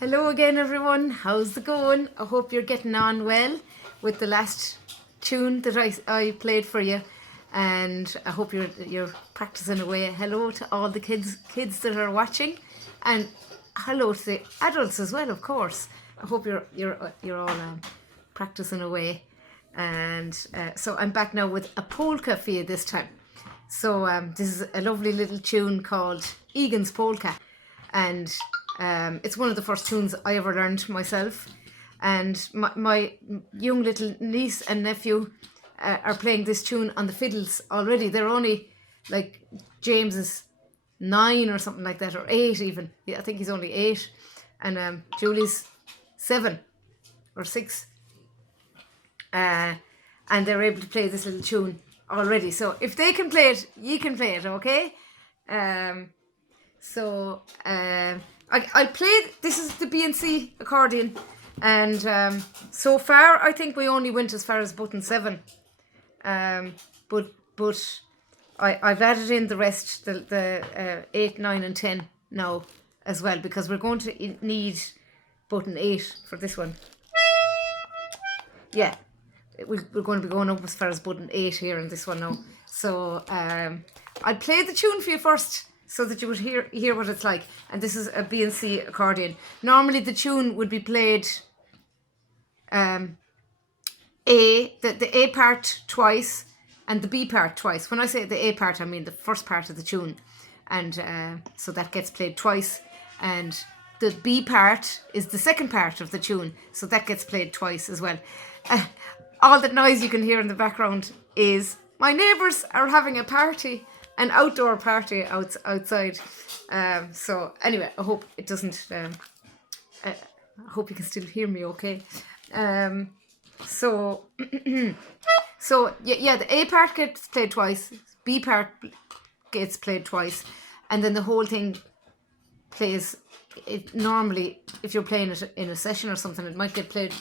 Hello again, everyone. How's it going? I hope you're getting on well with the last tune that I played for you, and I hope you're practicing away. Hello to all the kids that are watching, and hello to the adults as well, of course. I hope you're all practicing away, and so I'm back now with a polka for you this time. So this is a lovely little tune called Egan's Polka, and it's one of the first tunes I ever learned myself. And my young little niece and nephew are playing this tune on the fiddles already. They're only like James is 9 or something like that, or 8 even. Yeah, I think he's only 8, and Julie's 7 or 6. And they're able to play this little tune already. So if they can play it, you can play it, okay? I played, this is the B&C Accordion, and so far I think we only went as far as button 7, but I've added in the rest, the 8, 9 and 10 now as well, because we're going to need button 8 for this one. Yeah, we're going to be going up as far as button 8 here in this one now. So I'll play the tune for you first, so that you would hear what it's like. And this is a B&C accordion. Normally the tune would be played the A part twice and the B part twice. When I say the A part, I mean the first part of the tune. And so that gets played twice. And the B part is the second part of the tune, so that gets played twice as well. All that noise you can hear in the background is my neighbours are having a party, an outdoor party outside. So anyway, I hope it doesn't. I hope you can still hear me, okay? So yeah, the A part gets played twice, B part gets played twice, and then the whole thing plays. It normally, if you're playing it in a session or something, it might get played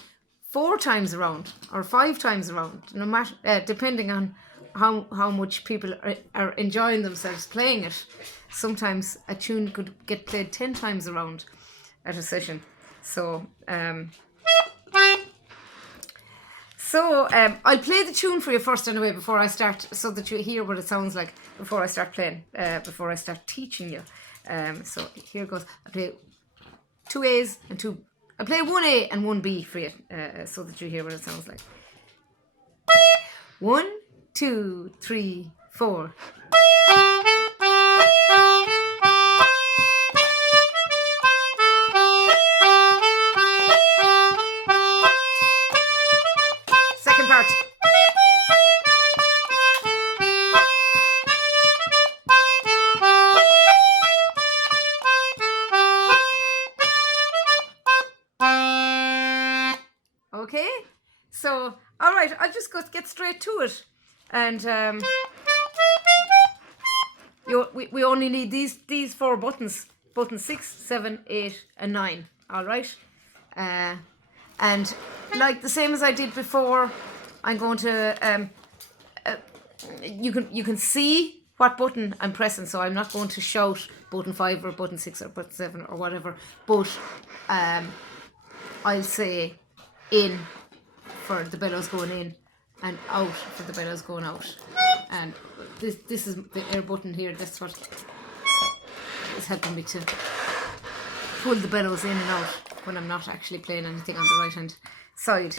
4 times around or 5 times around, no matter depending on how much people are enjoying themselves playing it. Sometimes a tune could get played 10 times around at a session. So I'll play the tune for you first anyway before I start, so that you hear what it sounds like before I start playing, before I start teaching you. So here goes. I play 2 A's and 2. I play 1 A and 1 B for you, so that you hear what it sounds like. 1, 2, 3, 4. Second part. Okay, so all right, I'll just get straight to it. And we only need these 4 buttons: button 6, 7, 8 and 9. All right, and like the same as I did before, I'm going to you can see what button I'm pressing, so I'm not going to shout button 5 or button 6 or button 7 or whatever, but I'll say in for the bellows going in, and out for the bellows going out. And this is the air button here. That's what is helping me to pull the bellows in and out when I'm not actually playing anything on the right hand side.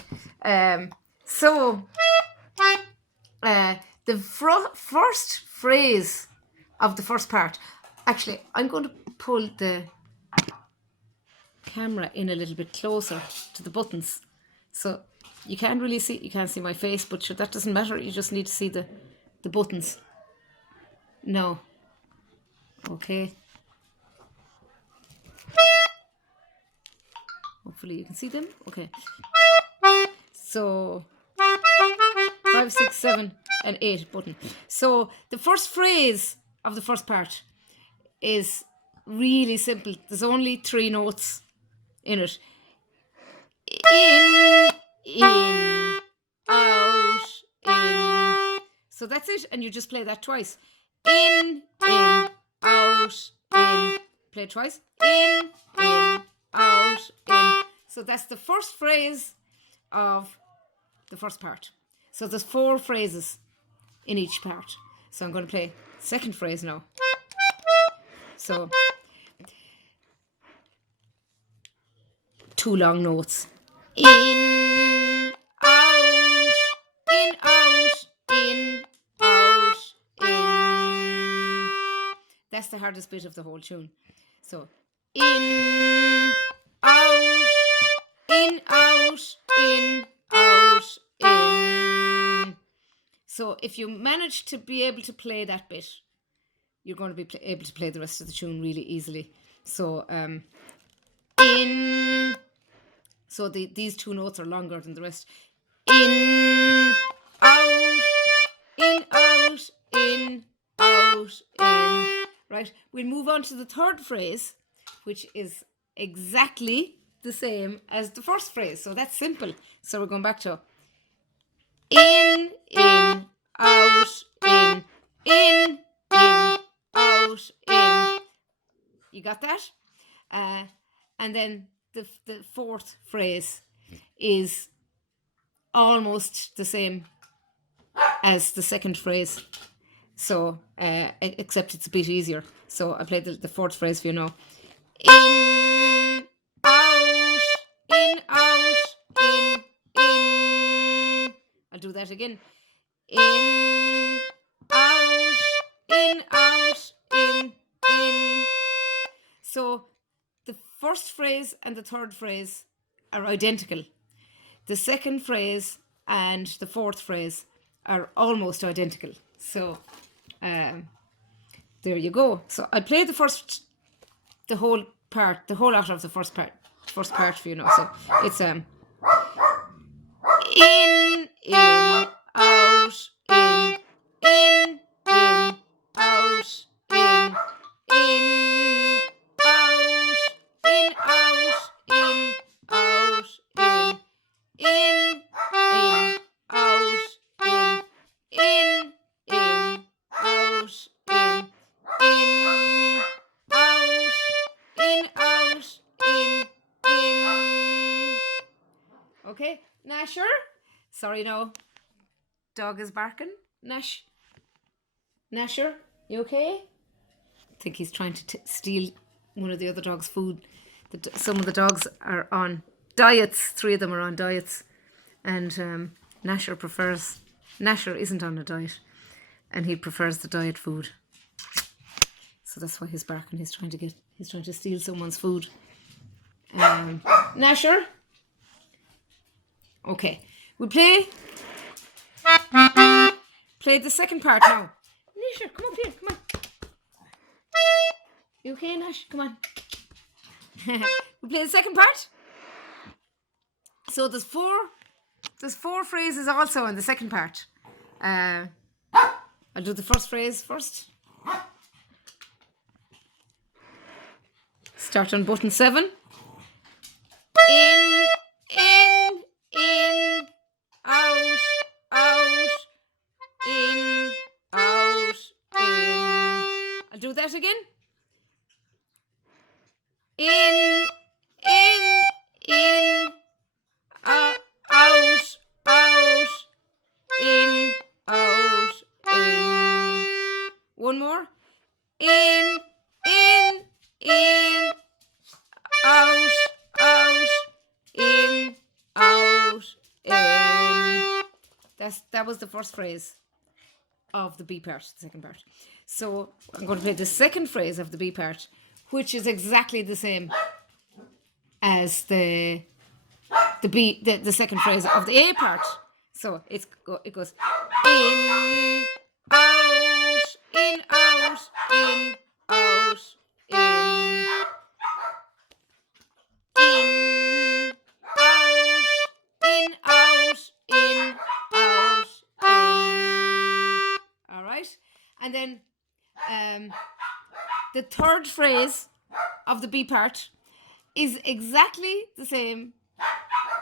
The first phrase of the first part, actually I'm going to pull the camera in a little bit closer to the buttons, so you can't really see, you can't see my face, but sure, that doesn't matter. You just need to see the buttons. No. Okay. Hopefully you can see them. Okay. So 5, 6, 7 and 8 button. So the first phrase of the first part is really simple. There's only 3 notes in it. In, out, in. So that's it, and you just play that twice. In, out, in. Play it twice. In, out, in. So that's the first phrase of the first part. So there's 4 phrases in each part. So I'm going to play second phrase now. So 2 long notes. In, out, in, out, in, out, in. That's the hardest bit of the whole tune. So in, out, in, out, in, out, in. So if you manage to be able to play that bit, you're going to be able to play the rest of the tune really easily. So in. So these 2 notes are longer than the rest. In, out, in, out, in, out, in. Right, we'll move on to the third phrase, which is exactly the same as the first phrase. So that's simple. So we're going back to in, out, in, out, in. You got that? And then the fourth phrase is almost the same as the second phrase. So, except it's a bit easier. So I played the fourth phrase for you now. In, out, in, out, in. I'll do that again. In, out, in, out, in. So the first phrase and the third phrase are identical. The second phrase and the fourth phrase are almost identical. So there you go. So I played the whole lot of the first part for you now. So it's in, out, in, out, in, Okay, Nasher. Sorry, no. Dog is barking. Nasher, you okay? I think he's trying to steal one of the other dog's food. Some of the dogs are on diets. 3 of them are on diets. And Nasher isn't on a diet. And he prefers the diet food. So that's why he's barking. He's trying to steal someone's food. Nasher? Okay. We'll play the second part now. Nasher, come up here. Come on. You okay, Nash? Come on. We'll play the second part. So there's 4 phrases also in the second part. I'll do the first phrase first. Start on button 7. In, out, in, out, in. I'll do that again. In, out, in, out, in. One more. In, out, in, out, in. That was the first phrase of the B part, the second part. So I'm going to play the second phrase of the B part, which is exactly the same as the second phrase of the A part. So it goes in, out, in, out, in, out, in. In, out, in, out, in, out, in. All right, and then the third phrase of the B part is exactly the same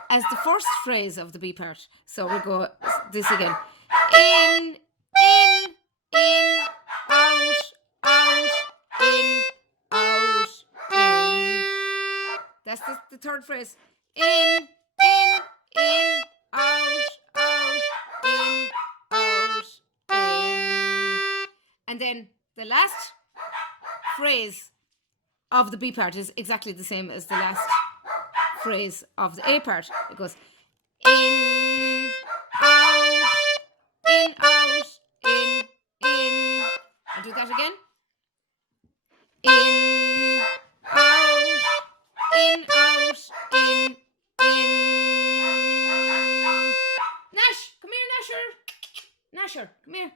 as the first phrase of the B part. So we'll go this again. In, out, in, out, in. That's the third phrase. In, out, in, out, in. And then the last phrase of the B part is exactly the same as the last phrase of the A part. It goes in, out, in, out, in. I'll do that again. In, out, in, out, in. Nash, come here, Nasher, come here.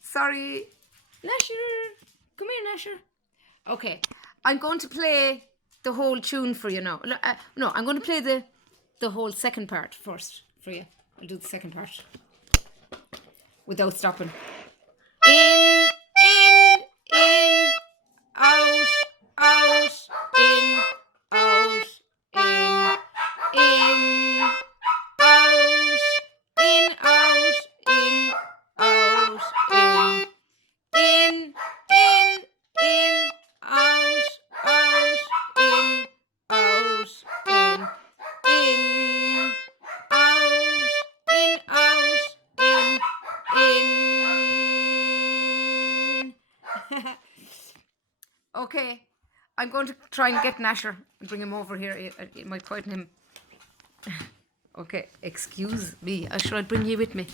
Sorry, Nasher, come here, Nasher. Okay, I'm going to play the whole tune for you now. No, I'm going to play the whole second part first for you. I'll do the second part without stopping. In, out, in, out, in, out, in, out, in, out, in, out, in, out, in, out, in. Okay, I'm going to try and get Nasher and bring him over here. It might quieten him. Okay, excuse me. Should I bring you with me?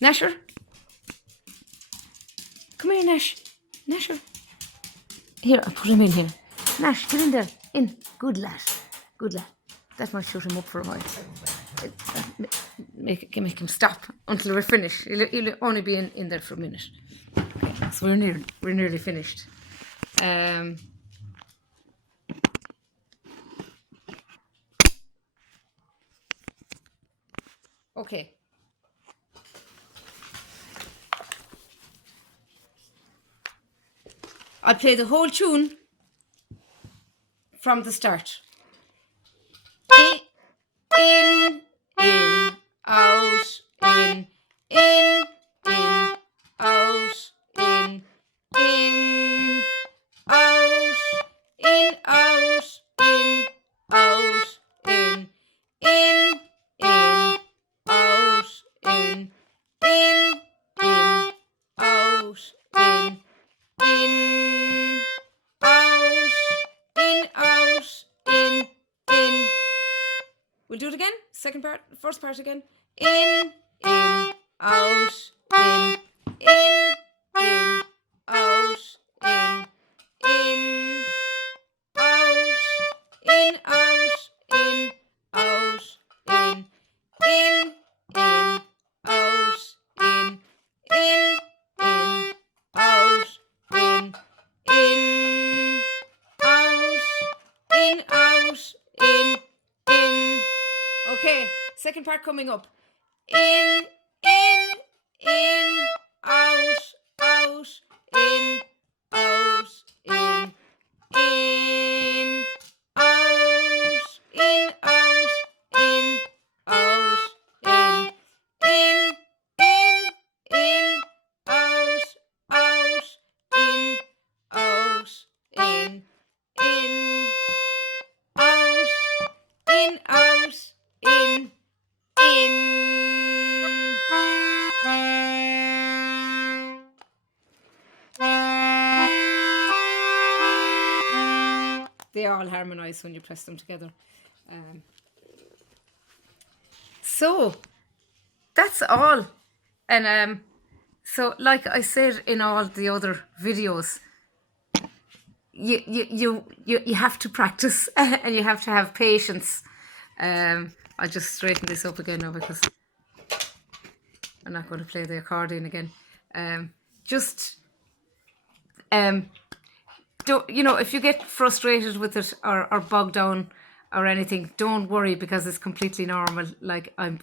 Nasher? Come here, Nash. Nasher. Here, I'll put him in here. Nash, get in there. In. Good lad. Good lad. That might shut him up for a while. Make him stop until we're finished. He'll only be in there for a minute. Okay, so we're nearly finished. Okay. I'll play the whole tune from the start. In, out, in, out, in, out, in, out, in, out, in, out, in, out, in. We'll do it again. Second part, first part again. In, out, in, out, in, out, in, out, out, in. Okay, second part coming up. In, out, in, out, in, out, in, out, in, out, in, out, in, out, in, out, in, out, in. They all harmonise when you press them together. So that's all. And so like I said in all the other videos, you have to practice and you have to have patience. I'll just straighten this up again now because I'm not going to play the accordion again. If you get frustrated with it or bogged down or anything, don't worry because it's completely normal. Like I'm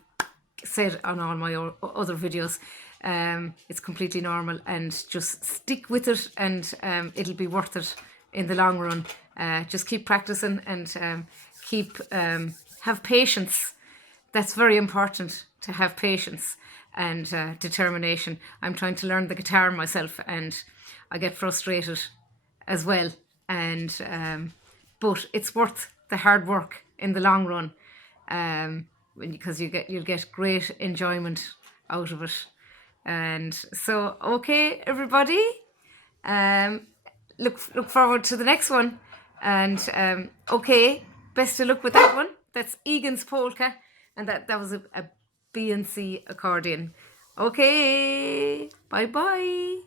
said on all my other videos, it's completely normal, and just stick with it, and it'll be worth it in the long run. Just keep practicing and have patience. That's very important, to have patience and determination. I'm trying to learn the guitar myself and I get frustrated as well and but it's worth the hard work in the long run, because you'll get great enjoyment out of it. And so, okay, everybody, look forward to the next one. And okay, best of luck with that one. That's Egan's Polka, and that was a B&C accordion. Okay, bye bye.